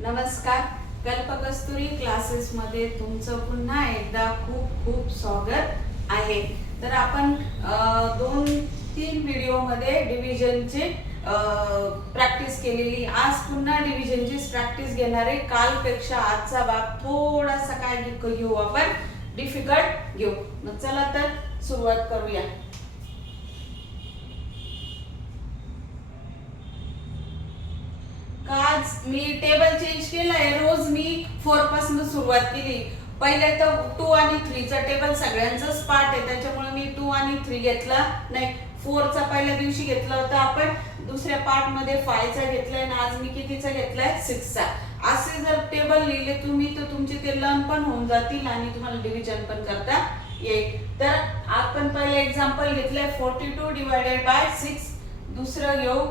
नमस्कार. कल्पकस्तुरी क्लासेस मध्ये तुमचं पुन्हा एकदा खूप खूप स्वागत आहे. तर आपण 2-3 व्हिडिओ मध्ये डिव्हिजनचे प्रॅक्टिस केलेली. आज पुन्हा डिव्हिजनची प्रॅक्टिस घेणार आहे. कालपेक्षा आजचा भाग थोडासा काय घेऊ आपण, डिफिकल्ट घेऊ. मग चला तर सुरुवात करूया. आज मी टेबल चेंज केलाय. रोज मी 4 पासून सुरुवात केली. पहिले तर 2 आणि 3 चा टेबल सगळ्यांचाच पार्ट आहे, त्याच्यामुळे मी 2 आणि 3 घेतला नाही. 4 चा पहिल्या दिवशी घेतला होता आपण, दुसऱ्या पार्ट मध्ये 5 चा घेतलाय आणि आज मी कितीचा घेतलाय, 6 चा. असे जर टेबल लिहिले तुम्ही तर तुमचे ते लर्न पण होऊन जातील आणि तुम्हाला डिव्हिजन पण करता येईल. तर आपण पहिले एक्झाम्पल घेतलंय 42 डिवायडेड बाय 6. दुसरं घेऊ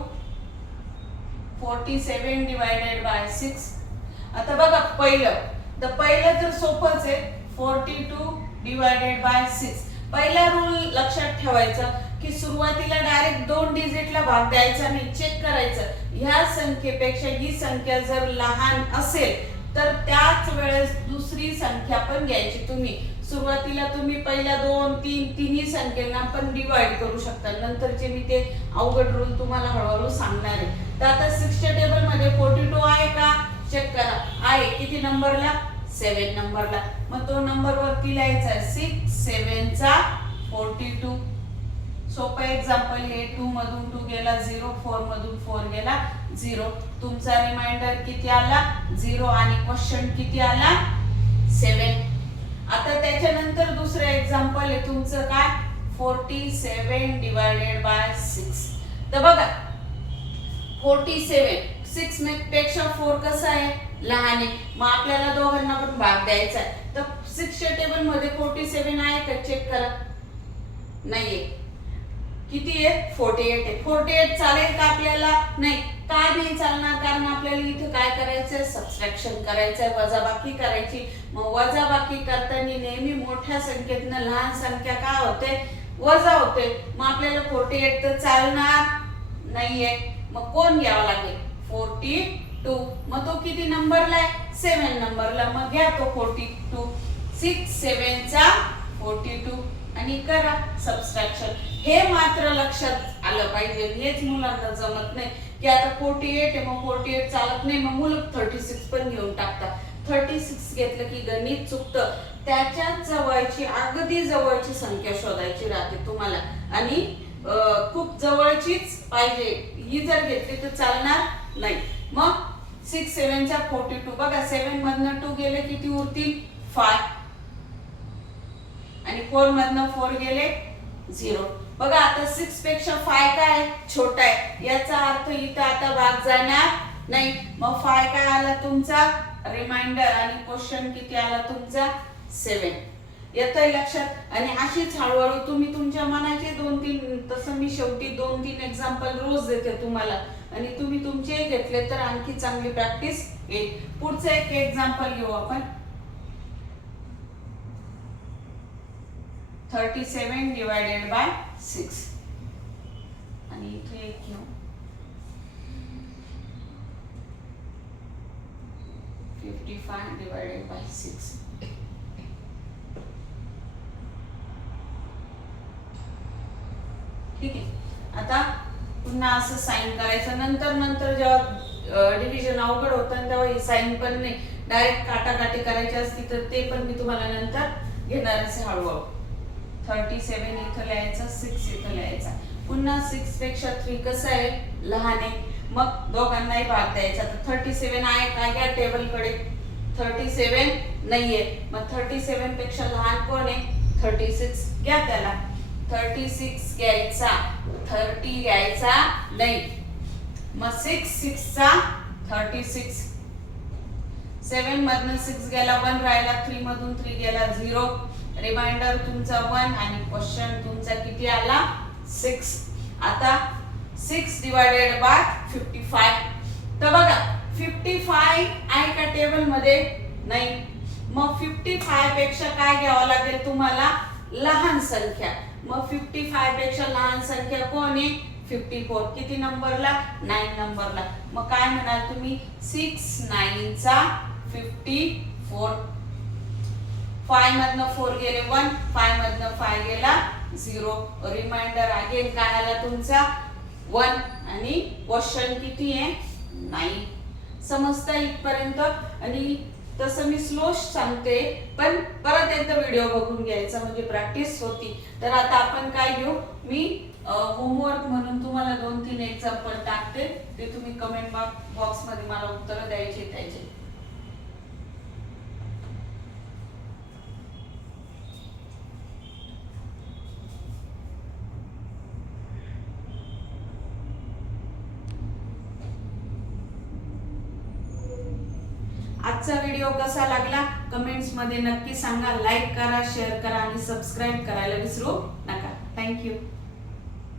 47 डिवायडेड बाय 6. आता बघा पहिलं तर सोपंच आहे. 42 डिवायडेड बाय 6. पहिला रूल लक्षात ठेवायचा की सुरुवातीला डायरेक्ट 2 डिजिटला भाग द्यायचा नाही, चेक करायचं. ह्या संख्येपेक्षा ही संख्या जर लहान असेल तर त्याच वेळेस दुसरी संख्या पण घ्यायची. तुम्ही सुरुवातीला तुम्ही पहिल्या 2, 3 तिन्ही संख्यांना पण डिवाइड करू शकता. नंतरचे मी ते अवघड रूल तुम्हाला हळूहळू सांगणार आहे. तर आता 6 च्या टेबल मध्ये 42 आहे का, चेक करा. आहे. किती नंबरला, 7 नंबरला. मग तो नंबर वरती लिहायचा आहे. 6 7 चा 42. सोपं एक्झाम्पल हे. 2 मधून 2 गेला 0, 4 मधून 4 गेला 0. तुमचा रिमाइंडर किती आला, 0 आणि क्वेश्चन किती आला, 7. आता त्याच्यानंतर दुसरं एक्झाम्पल आहे तुमचं काय, 47 डिवायडेड बाय 6. तर बघा 47 6 पेक्षा 4 कसा आहे, लहान आहे. मग आपल्याला दोघांना पण भाग द्यायचा आहे. तर 6 च्या टेबल मध्ये 47 आहे का, चेक करा. नाहीये. किती आहे, 48 आहे. 48 चालेल का आपल्याला, नाही. का नाही चालणार, कारण आपल्याला इथे काय करायचंय, सबट्रॅक्शन करायचंय, वजाबाकी करायची. मग वजाबाकी करताना नेहमी मोठ्या संख्येतनं लहान संख्या काय होते, वजा होते. मग आपल्याला 48 तर चालणार नाहीये. मग कोण घ्यावं लागेल, 42. मग तो किती नंबरला आहे, 7 नंबरला. मग घ्या तो 42. 6 7 चा 42 आणि करा सबट्रॅक्शन. हे मात्र लक्षात आलं पाहिजे. हेच मुलांना जमत नाही की आता 48 आहे, मग 48 चालत नाही, मग मुलं 36 पण घेऊन टाकतात. 36 घेतलं की गणित चुकतं. त्याच्यात जवळची, अगदी जवळची संख्या शोधायची राहते तुम्हाला आणि खूप जवळचीच पाहिजे. ही जर घेतली तर चालणार नाही. मग 6 7 चा 42. बघा 7 मधनं 2 गेले किती उरतील, 5 आणि 4 मधनं 4 गेले 0. बघा आता 6 पेक्षा 5 काय छोटा आहे, याचा अर्थ इथं आता भाग जाणार नाही. मग 5 काय आला तुमचा, रिमाइंडर, आणि क्वेश्चन किती आला तुमचा, 7. येतंय लक्षात. आणि अशीच हळूहळू तुम्ही तुमच्या मनाचे 2-3, तसं मी शेवटी 2-3 एक्झाम्पल रोज देते तुम्हाला आणि तुम्ही तुमचे घेतले तर आणखी चांगली प्रॅक्टिस येईल. पुढचं एक एक्झाम्पल घेऊ आपण. 37 डिवायडेड बाय 6 आणि इथे एक घेऊ 55 डिवायडेड बाय 6. ठीक आहे. आता पुन्हा असं साइन करायचं. नंतर जेव्हा डिव्हिजन अवघड होतं तेव्हा ही साइन पण नाही, डायरेक्ट काटाकाटी करायची असती तर ते पण मी तुम्हाला नंतर घेणार असे हळूहळू. 37 इथं लिहायचं, 6 इथं लिहायचा. पुन्हा 6 पेक्षा 3 कसं आहे, लहान आहे. मग दोघांनाही भाग द्यायचा. तर 37 आहे काय, घ्या टेबल कडे. 37 नाहीये. मग 37 पेक्षा लहान कोण आहे, 36. घ्या त्याला. 36 घ्यायचा, 30 घ्यायचा नाही. मग 6 चा 36. 7 मधनं 6 गेला 1 राहिला, 3 मधून 3 गेला 0. रिमाइंडर तुमचा 1 आणि क्वेश्चन तुमचा किती आला, 6. आता 6 डिवायडेड बाय 55. तर बघा 55 आहे का टेबल मध्ये, नाही. मग 55 पेक्षा काय घ्यावं लागेल तुम्हाला, लहान संख्या. मग 55 पेक्षा लहान संख्या कोण आहे, 54 किती नंबरला 9 नंबरला. मग काय म्हणाल तुम्ही 6 9 चा 54. 5 मधनं 4 गेले 1, 5 मधनं 5 गेला 0. रिमाइंडर अगेन काय आला तुमचा 1 आणि क्वेश्चन किती आहे 9. समजता इथपर्यंत. आणि तसं मी स्लो सांगते पण परत एकदा व्हिडिओ बघून घ्यायचा म्हणजे प्रॅक्टिस होती. तर आता आपण काय घेऊ, मी होमवर्क म्हणून तुम्हाला 2-3 एक्झाम्पल टाकते, ते तुम्ही कमेंट बॉक्स मध्ये मला उत्तर द्यायचे त्याचे. आजचा व्हिडिओ कसा लागला कमेंट्स मध्ये नक्की सांगा. लाईक करा, शेअर करा आणि सबस्क्राईब करायला विसरू नका. थँक्यू.